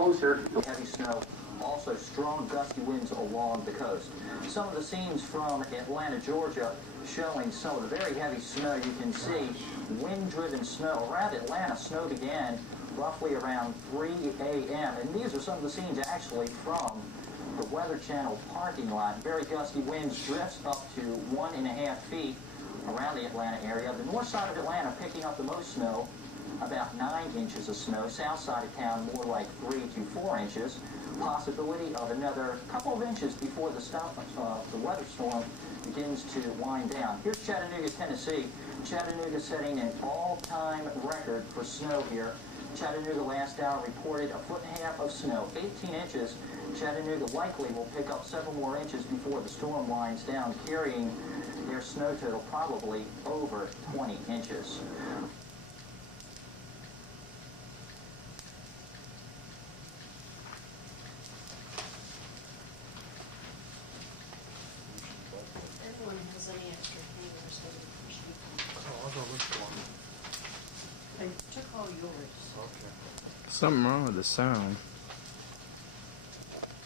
closer to heavy snow. Also strong gusty winds along the coast. Some of the scenes from Atlanta, Georgia, showing some of the very heavy snow. You can see wind-driven snow. Around Atlanta, snow began roughly around 3 a.m. And these are some of the scenes actually from the Weather Channel parking lot. Very gusty winds, drifts up to 1.5 feet around the Atlanta area. The north side of Atlanta picking up the most snow, about 9 inches of snow. South side of town more like 3 to 4 inches. Possibility of another couple of inches before the weather storm begins to wind down. Here's Chattanooga, Tennessee. Chattanooga setting an all-time record for snow here. Chattanooga last hour reported 1.5 feet of snow, 18 inches. Chattanooga likely will pick up several more inches before the storm winds down, carrying their snow total probably over 20 inches. Anyone has any extra fingers, I'll go look for one. I took all yours. Okay. Something wrong with the sound.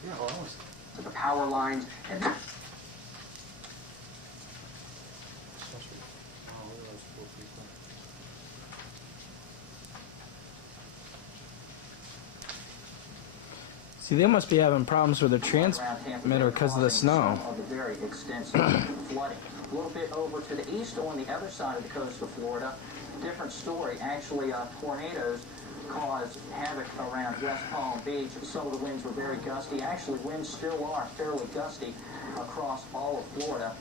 Yeah, well, I was... The power lines and See, they must be having problems with their transmitter because of the snow. Of the very extensive flooding. A little bit over to the east on the other side of the coast of Florida. Different story. Actually, tornadoes caused havoc around West Palm Beach. Some of the winds were very gusty. Actually, winds still are fairly gusty across all of Florida.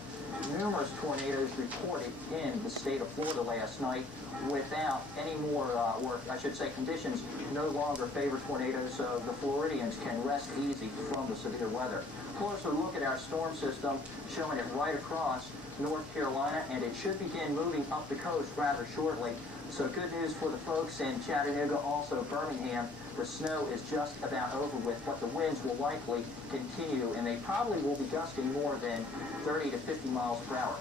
Numerous tornadoes reported in the state of Florida last night without any more, or I should say conditions no longer favor tornadoes, so the Floridians can rest easy from the severe weather. Closer look at our storm system, showing it right across North Carolina, and it should begin moving up the coast rather shortly. So good news for the folks in Chattanooga, also Birmingham. The snow is just about over with, but the winds will likely continue, and they probably will be gusting more than 30 to 50 miles per hour.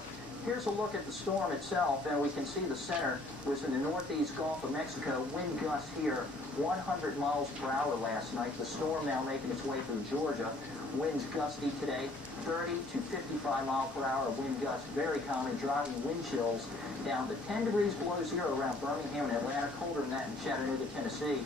Here's a look at the storm itself, and we can see the center was in the northeast Gulf of Mexico. Wind gusts here 100 miles per hour last night. The storm now making its way through Georgia. Winds gusty today, 30 to 55 mile per hour wind gusts, very common, driving wind chills down to 10 degrees below zero around Birmingham and Atlanta, colder than that in Chattanooga, Tennessee.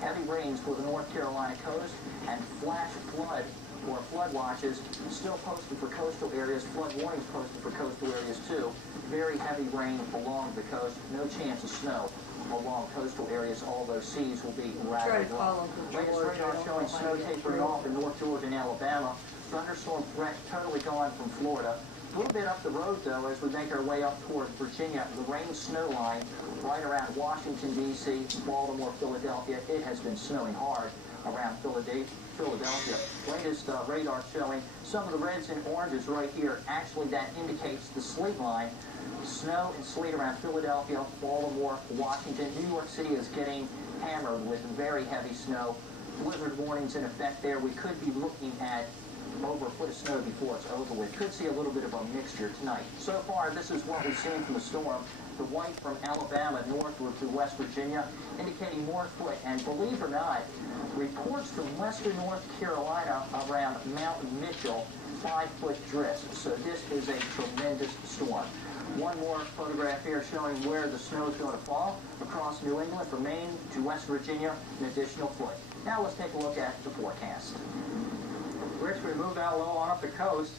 Heavy rains for the North Carolina coast, and flash flood or flood watches still posted for coastal areas, flood warnings posted for coastal areas too. Very heavy rain along the coast, no chance of snow along coastal areas, although seas will be rather low. Latest radar showing snow tapering off in North Georgia and Alabama. Thunderstorm threat totally gone from Florida. A little bit up the road, though, as we make our way up toward Virginia. The rain-snow line right around Washington, D.C., Baltimore, Philadelphia. It has been snowing hard around Philadelphia. Latest radar showing some of the reds and oranges right here. Actually, that indicates the sleet line. Snow and sleet around Philadelphia, Baltimore, Washington. New York City is getting hammered with very heavy snow. Blizzard warnings in effect there. We could be looking at over a foot of snow before it's over with. Could see a little bit of a mixture tonight. So far, this is what we've seen from the storm. The white from Alabama northward to West Virginia, indicating more foot. And believe it or not, reports from western North Carolina around Mount Mitchell, 5-foot drifts. So this is a tremendous storm. One more photograph here showing where the snow is going to fall across New England from Maine to West Virginia, an additional foot. Now let's take a look at the forecast. Rich, we moved out a little on up the coast.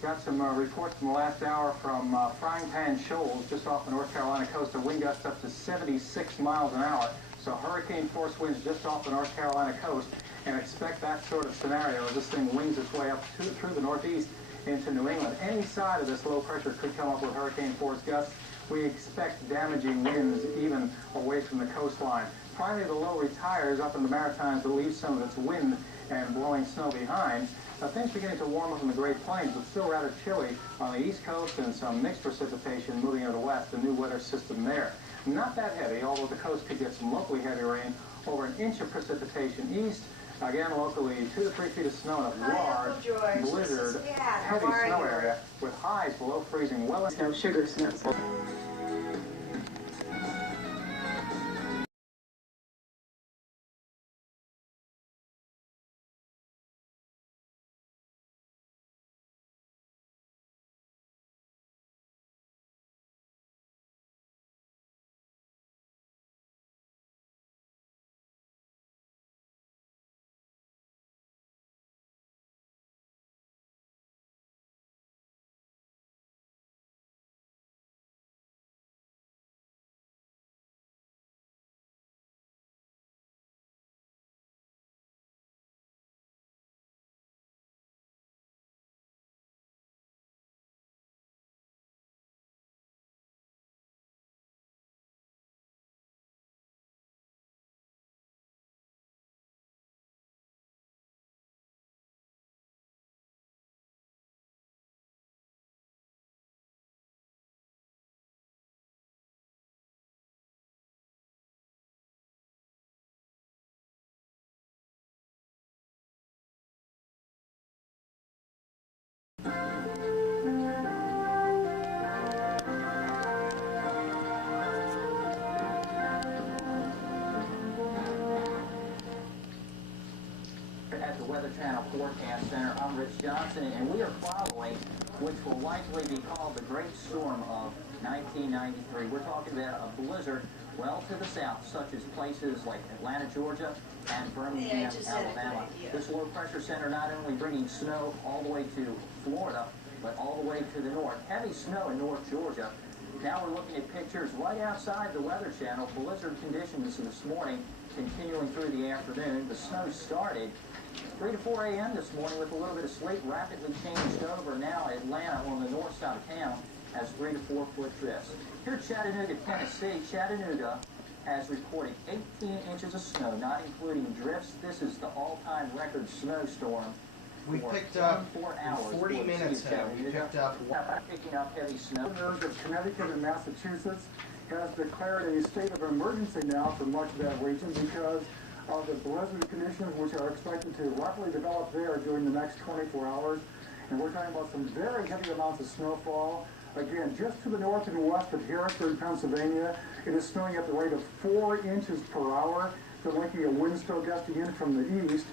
Got some reports from the last hour from Frying Pan Shoals, just off the North Carolina coast. The wind gusts up to 76 miles an hour. So hurricane force winds just off the North Carolina coast. And expect that sort of scenario as this thing wings its way up through the northeast into New England. Any side of this low pressure could come up with hurricane force gusts. We expect damaging winds even away from the coastline. Finally, the low retires up in the Maritimes to leave some of its wind and blowing snow behind. Things beginning to warm up in the Great Plains, but still rather chilly on the east coast, and some mixed precipitation moving out of the west, the new weather system there. Not that heavy, although the coast could get some locally heavy rain, over 1 inch of precipitation east. Again, locally 2 to 3 feet of snow in a large blizzard, heavy snow area with highs below freezing well. No sugar snow. At the Weather Channel Forecast Center, I'm Rich Johnson, and we are following which will likely be called the Great Storm of 1993. We're talking about a blizzard well to the south, such as places like Atlanta, Georgia, and Birmingham, Alabama. This low pressure center not only bringing snow all the way to Florida, but all the way to the north. Heavy snow in North Georgia. Now we're looking at pictures right outside the Weather Channel. Blizzard conditions this morning continuing through the afternoon. The snow started 3 to 4 a.m. this morning with a little bit of sleet, rapidly changed over. Now Atlanta on the north side of town has 3 to 4 foot drifts. Here in Chattanooga, Tennessee, Chattanooga has reported 18 inches of snow, not including drifts. This is the all-time record snowstorm. We picked up, in 40 minutes now, we picked up... Picking up heavy snow. Governors of Connecticut and Massachusetts has declared a state of emergency now for much of that region because of the blizzard conditions which are expected to rapidly develop there during the next 24 hours. And we're talking about some very heavy amounts of snowfall. Again, just to the north and west of Harrisburg, Pennsylvania, it is snowing at the rate of 4 inches per hour. They're linking a wind still gusting in from the east,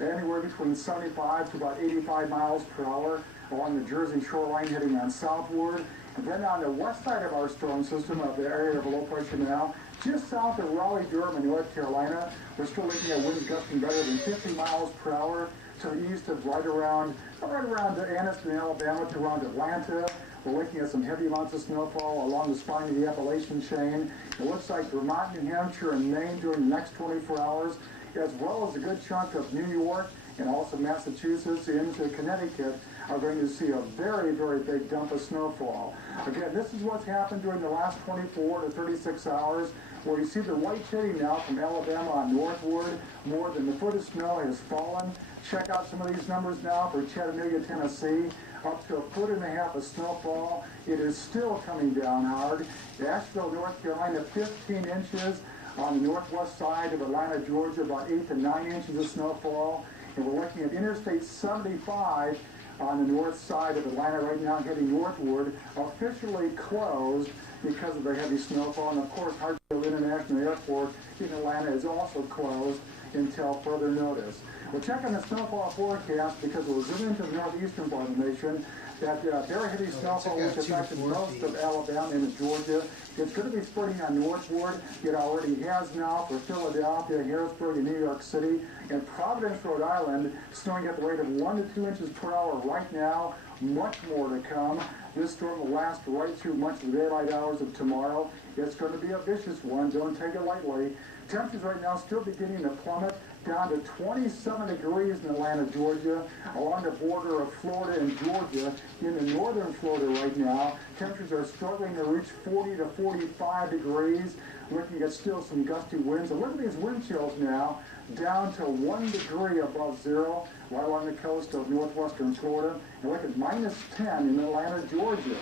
anywhere between 75 to about 85 miles per hour along the Jersey shoreline heading on southward. And then on the west side of our storm system, of the area of low pressure now, just south of Raleigh, Durham, and North Carolina, we're still looking at winds gusting better than 50 miles per hour to the east of right around Anniston, Alabama, to around Atlanta. We're looking at some heavy amounts of snowfall along the spine of the Appalachian chain. It looks like Vermont, New Hampshire, and Maine during the next 24 hours, as well as a good chunk of New York and also Massachusetts into Connecticut are going to see a very, very big dump of snowfall. Again, this is what's happened during the last 24 to 36 hours, where you see the white shading now from Alabama on northward. More than a foot of snow has fallen. Check out some of these numbers now for Chattanooga, Tennessee. Up to 1.5 feet of snowfall. It is still coming down hard. Asheville, North Carolina, 15 inches. On the northwest side of Atlanta, Georgia, about 8 to 9 inches of snowfall. And we're looking at Interstate 75 on the north side of Atlanta right now, heading northward, officially closed because of the heavy snowfall. And of course, Hartsfield International Airport in Atlanta is also closed until further notice. We'll check on the snowfall forecast because we'll zoom into the northeastern part of the nation. That very heavy snowfall which affected most of Alabama and Georgia. It's going to be spreading on northward. It already has now for Philadelphia, Harrisburg, and New York City. And Providence, Rhode Island, snowing at the rate of 1 to 2 inches per hour right now. Much more to come. This storm will last right through much of the daylight hours of tomorrow. It's going to be a vicious one. Don't take it lightly. Temperatures right now still beginning to plummet down to 27 degrees in Atlanta, Georgia, along the border of Florida and Georgia. In the northern Florida right now, temperatures are struggling to reach 40 to 45 degrees, looking at still some gusty winds. And look at these wind chills now, down to 1 degree above zero, right along the coast of northwestern Florida. And look at -10 in Atlanta, Georgia.